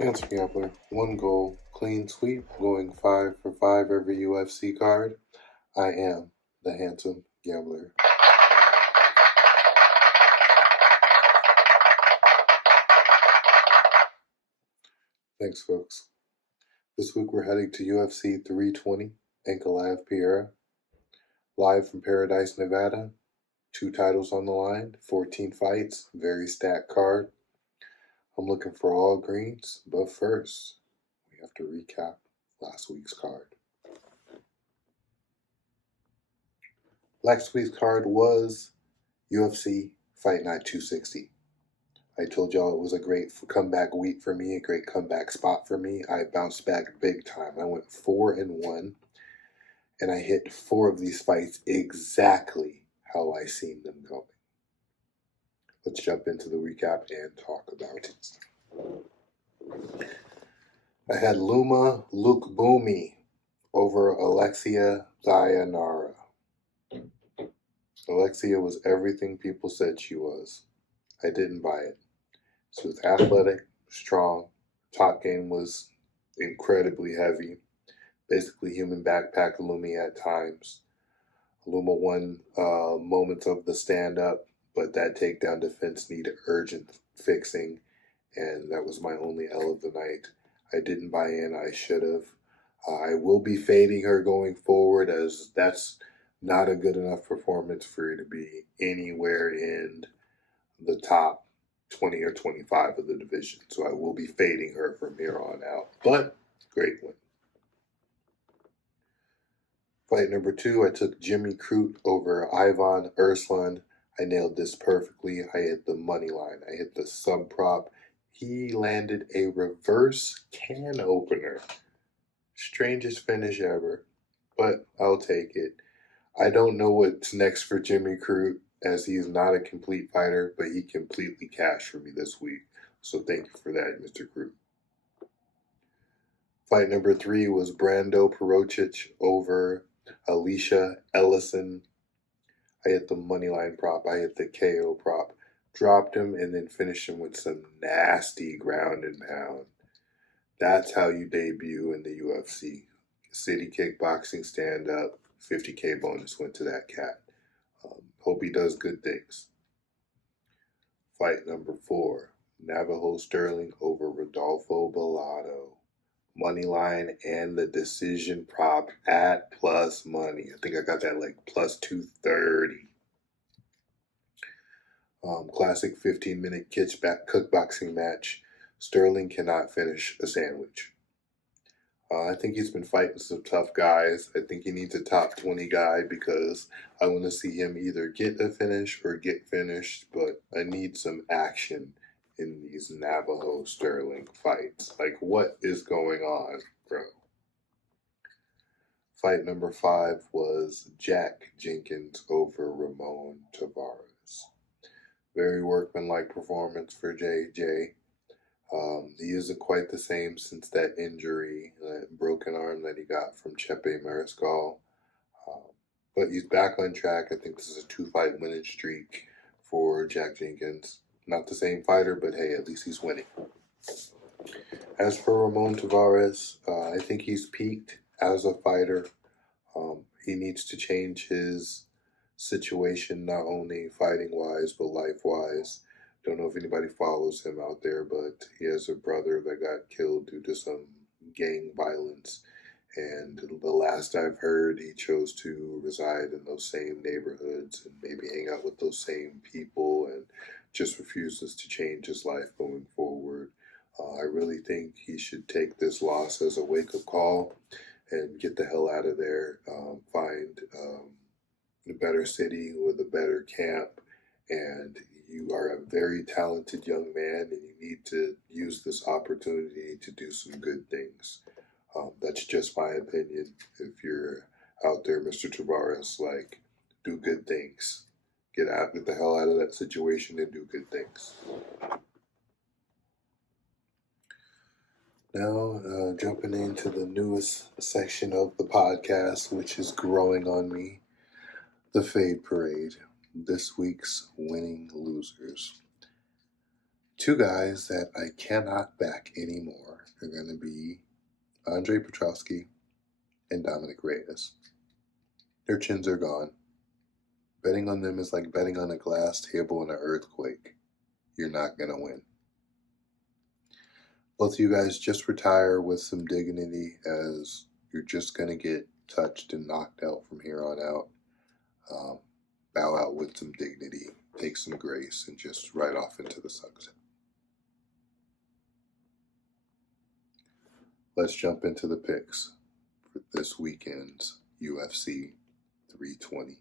Handsum Gambler, one goal, clean sweep, going 5 for 5 every UFC card. I am the Handsum Gambler. Thanks, folks. This week we're heading to UFC 320, Ankalaev V Pereira. Live from Paradise, Nevada. 2 titles on the line, 14 fights, very stacked card. I'm looking for all greens, but first, we have to recap last week's card. Last week's card was UFC Fight Night 260. I told y'all it was a great comeback week for me, a great comeback spot for me. I bounced back big time. I went 4-1, and I hit 4 of these fights exactly how I seen them going. Let's jump into the recap and talk about it. I had Luma Lukbumi over Alexia Dayanara. Alexia was everything people said she was. I didn't buy it. She was athletic, strong. Top game was incredibly heavy. Basically human backpack Lumi at times. Luma won moments of the stand-up, but that takedown defense needed urgent fixing, and that was my only L of the night. I didn't buy in. I should have. I will be fading her going forward, as that's not a good enough performance for her to be anywhere in the top 20 or 25 of the division. So I will be fading her from here on out. But great win. Fight number 2, I took Jimmy Crute over Ivan Ersland. I nailed this perfectly. I hit the money line. I hit the sub prop. He landed a reverse can opener. Strangest finish ever, but I'll take it. I don't know what's next for Jimmy Crute, as he is not a complete fighter, but he completely cashed for me this week. So thank you for that, Mr. Crute. Fight number 3 was Brando Perocic over Alicia Ellison. I hit the money line prop. I hit the KO prop. Dropped him and then finished him with some nasty ground and pound. That's how you debut in the UFC. City kickboxing stand-up. 50K bonus went to that cat. Hope he does good things. Fight number 4. Navajo Sterling over Rodolfo Bellato. Money line and the decision prop at plus money. I think I got that like plus 230. Classic 15-minute cookboxing match. Sterling cannot finish a sandwich. I think he's been fighting some tough guys. I think he needs a top 20 guy, because I want to see him either get a finish or get finished, but I need some action in these Navajo Sterling fights. Like, what is going on, bro? Fight number 5 was Jack Jenkins over Ramon Tavares. Very workmanlike performance for JJ. He isn't quite the same since that injury, that broken arm that he got from Chepe Mariscal. But he's back on track. I think this is a 2-fight winning streak for Jack Jenkins. Not the same fighter, but hey, at least he's winning. As for Ramon Tavares, I think he's peaked as a fighter. He needs to change his situation, not only fighting-wise, but life-wise. Don't know if anybody follows him out there, but he has a brother that got killed due to some gang violence. And the last I've heard, he chose to reside in those same neighborhoods and maybe hang out with those same people, and just refuses to change his life going forward. I really think he should take this loss as a wake-up call and get the hell out of there. Find a better city with a better camp, and you are a very talented young man, and you need to use this opportunity to do some good things. That's just my opinion. If you're out there, Mr. Tavares, like, do good things. Get the hell out of that situation and do good things. Now, jumping into the newest section of the podcast, which is growing on me, the Fade Parade. This week's winning losers. 2 guys that I cannot back anymore. are going to be Andre Petrosky and Dominic Reyes. Their chins are gone. Betting on them is like betting on a glass table in an earthquake. You're not going to win. Both of you guys just retire with some dignity, as you're just going to get touched and knocked out from here on out. Bow out with some dignity, take some grace, and just ride off into the sunset. Let's jump into the picks for this weekend's UFC 320.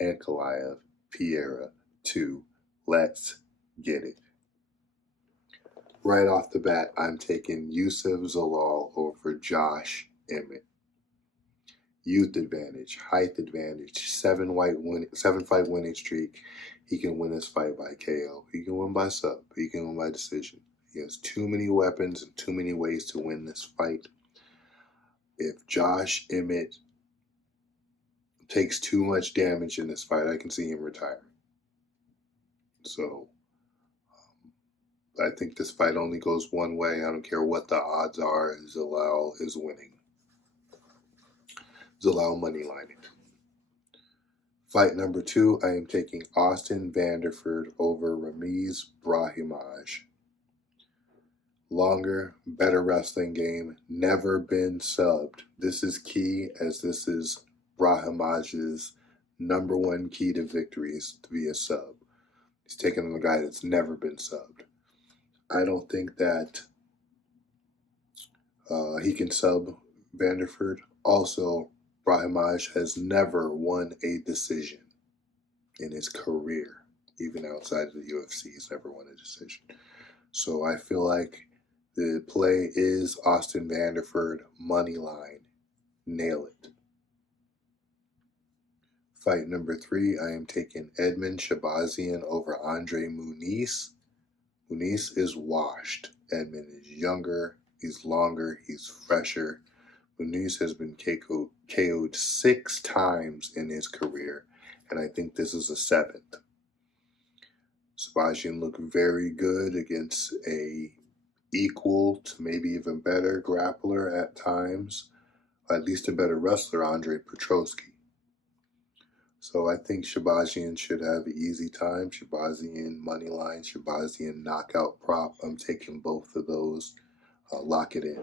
Ankalaev V Pereira 2. Let's get it. Right off the bat, I'm taking Youssef Zalal over Josh Emmett. Youth advantage, height advantage, 7-fight winning streak. He can win this fight by KO. He can win by sub. He can win by decision. He has too many weapons and too many ways to win this fight. If Josh Emmett takes too much damage in this fight, I can see him retiring. So I think this fight only goes one way. I don't care what the odds are. Zalal is winning. Zalal moneyline it. Fight number 2, I am taking Austin Vanderford over Ramiz Brahimaj. Longer, better wrestling game, never been subbed. This is key, as this is Brahimaj's number 1 key to victories, to be a sub. He's taking on a guy that's never been subbed. I don't think that he can sub Vanderford. Also, Brahimaj has never won a decision in his career. Even outside of the UFC, he's never won a decision. So I feel like the play is Austin Vanderford, money line. Nail it. Fight number 3, I am taking Edmund Shabazian over Andre Muniz. Muniz is washed. Edmund is younger, he's longer, he's fresher. Muniz has been KO'd 6 times in his career, and I think this is the 7th. Shabazian looked very good against a equal to maybe even better grappler at times, at least a better wrestler, Andre Petrosky. So I think Shabazian should have an easy time. Shabazian moneyline, Shabazian knockout prop. I'm taking both of those. Lock it in.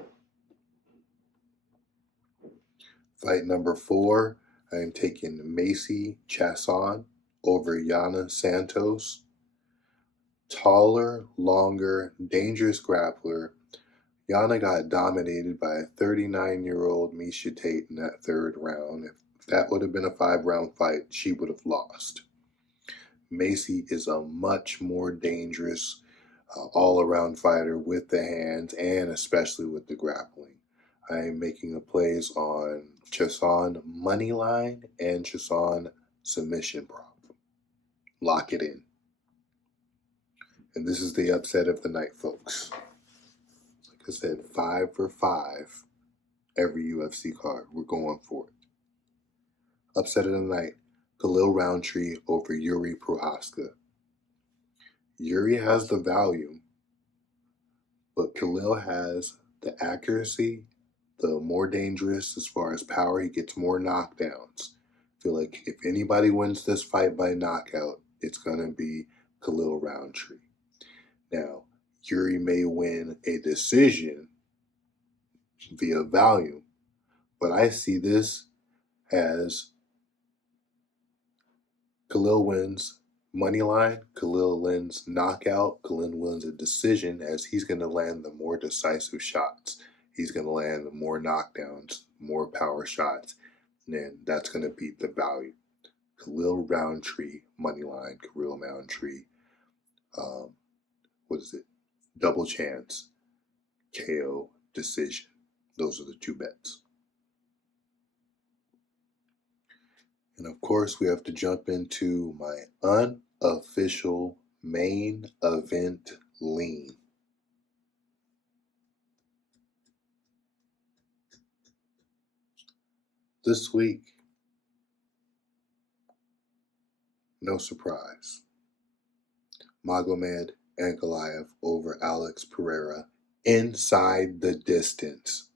Fight number 4, I am taking Macy Chiasson over Yana Santos. Taller, longer, dangerous grappler. Yana got dominated by a 39-year-old Miesha Tate in that 3rd round. If that would have been a 5-round fight, she would have lost. Macy is a much more dangerous all-around fighter with the hands and especially with the grappling. I am making a plays on Chiasson moneyline and Chiasson submission prop. Lock it in. And this is the upset of the night, folks. Like I said, 5 for 5 every UFC card. We're going for it. Upset of the night, Khalil Roundtree over Yuri Prohaska. Yuri has the volume, but Khalil has the accuracy, the more dangerous as far as power. He gets more knockdowns. I feel like if anybody wins this fight by knockout, it's going to be Khalil Roundtree. Now, Yuri may win a decision via volume, but I see this as Khalil wins money line, Khalil wins knockout, Khalil wins a decision, as he's going to land the more decisive shots. He's going to land the more knockdowns, more power shots, and then that's going to beat the value. Khalil Roundtree money line, Khalil Roundtree, double chance, KO, decision. Those are the 2 bets. And of course, we have to jump into my unofficial main event lean. This week, no surprise, Magomed Ankalaev over Alex Pereira inside the distance.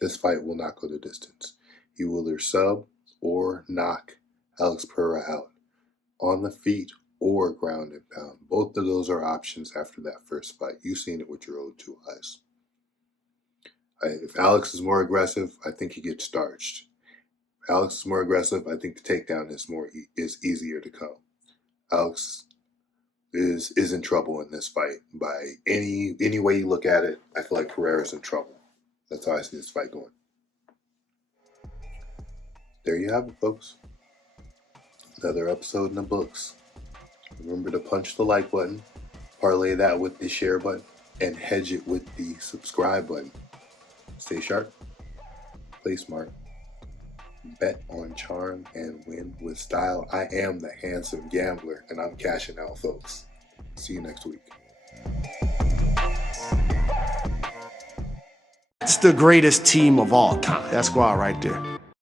This fight will not go the distance. He will either sub or knock Alex Pereira out on the feet or ground and pound. Both of those are options after that first fight. You've seen it with your own two eyes. If Alex is more aggressive, I think he gets starched. If Alex is more aggressive, I think the takedown is easier to come. Alex is in trouble in this fight by any way you look at it. I feel like Pereira's in trouble. That's how I see this fight going. There you have it, folks. Another episode in the books. Remember to punch the like button, parlay that with the share button, and hedge it with the subscribe button. Stay sharp, play smart, bet on charm, and win with style. I am the Handsum Gambler, and I'm cashing out, folks. See you next week. It's the greatest team of all time. That squad right there.